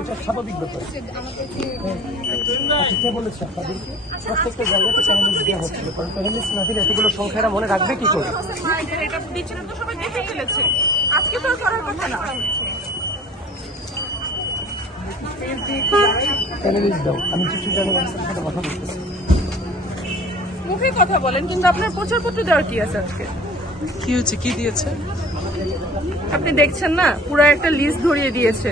এটা স্বাভাবিক ব্যাপার। আচ্ছা, কে বলেছে আপনাদেরকে প্রত্যেকটা জায়গাতে প্যানেলিস্ট দেওয়া হচ্ছিল কারণ প্যানেলিস্ট না দিলে এতগুলো সংখ্যা মনে রাখবে কি করে? আজকে তো করার কথা না প্যানেলিস্ট দাও আমি চিঠি জানি সাথে কথা বলতেছি মুখে কথা বলেন কিন্তু আপনার প্রচারপত্র দেওয়ার কি আছে আজকে? কি হয়েছে? কি দিয়েছে? আপনি দেখছেন না পুরো একটা লিস্ট ধরিয়ে দিয়েছে।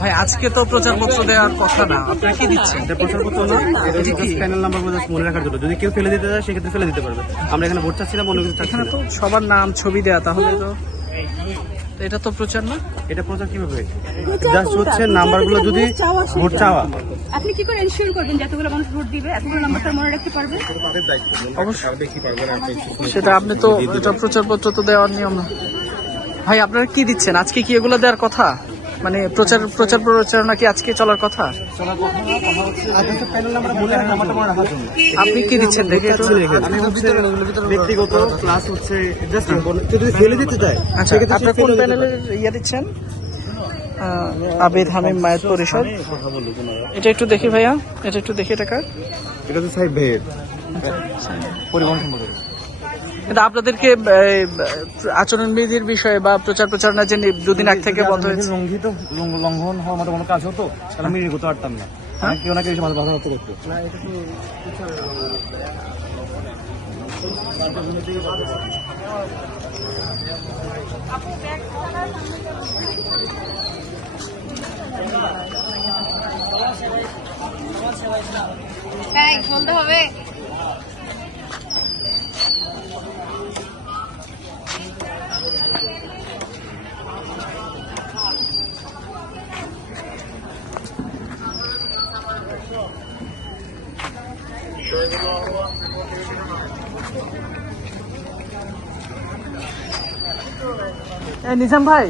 ভাই আজকে তো প্রচারপত্র দেওয়ার কথা না। আপনারা কি দিচ্ছেন? এটা প্রচারপত্র না এটা কি? প্যানেল নাম্বার মনে রাখার জন্য। যদি কেউ ফেলে দিতে চায় সেক্ষেত্রে ফেলে দিতে পারবে। আমরা এখানে ভোট চাচ্ছি না অন্য কিছু চাচ্ছি এখানে না। তো সবার নাম ছবি দেয়া তাহলে তো তো এটা তো প্রচার না? এটা প্রচার কীভাবে জাস্ট হচ্ছে নাম্বারগুলো যদি ভোট চাওয়া আপনি কি করে এনশিওর করবেন যে এতগুলো মানুষ ভোট দিবে? এতগুলো নাম্বারটা মনে রাখতে পারবে অবশ্যই। সেটা আপনি তো এটা প্রচারপত্র তো দেওয়ার নিয়ম না। ভাই আপনারা কি দিচ্ছেন? আজকে কি এগুলো দেওয়ার কথা? মানে প্রচার প্রচার প্রচারণা কি আজকে চলার কথা? আপনি কি দিচ্ছেন দেখে ব্যক্তিগত ক্লাস হচ্ছে ফেলে দিতে আচ্ছা আপনার কোন প্যানেলের ইয়ে দিচ্ছেন? আবেদ হামিম মায়ের পরিষদ। এটা একটু দেখি ভাইয়া এটা একটু দেখি টাকা এটা তো সাহেব ভাইয়ের। পরিবহন সম্পর্কে। কিন্তু আপনাদেরকে আচরণবিধির বিষয়ে বা প্রচার প্রচারণা যে দুদিন আগ থেকে বন্ধ হয়েছে। লঙ্ঘিত লঙ্ঘ- লঙ্ঘন হওয়ার মতো কোনো কাজ হতো? তাহলে আমি এগোতে পারতাম না। হ্যাঁ? কেউ না কেউ মাঝে বাধা হতো দেখতে। হ্যাঁ বলতে হবে। নিজাম ভাই।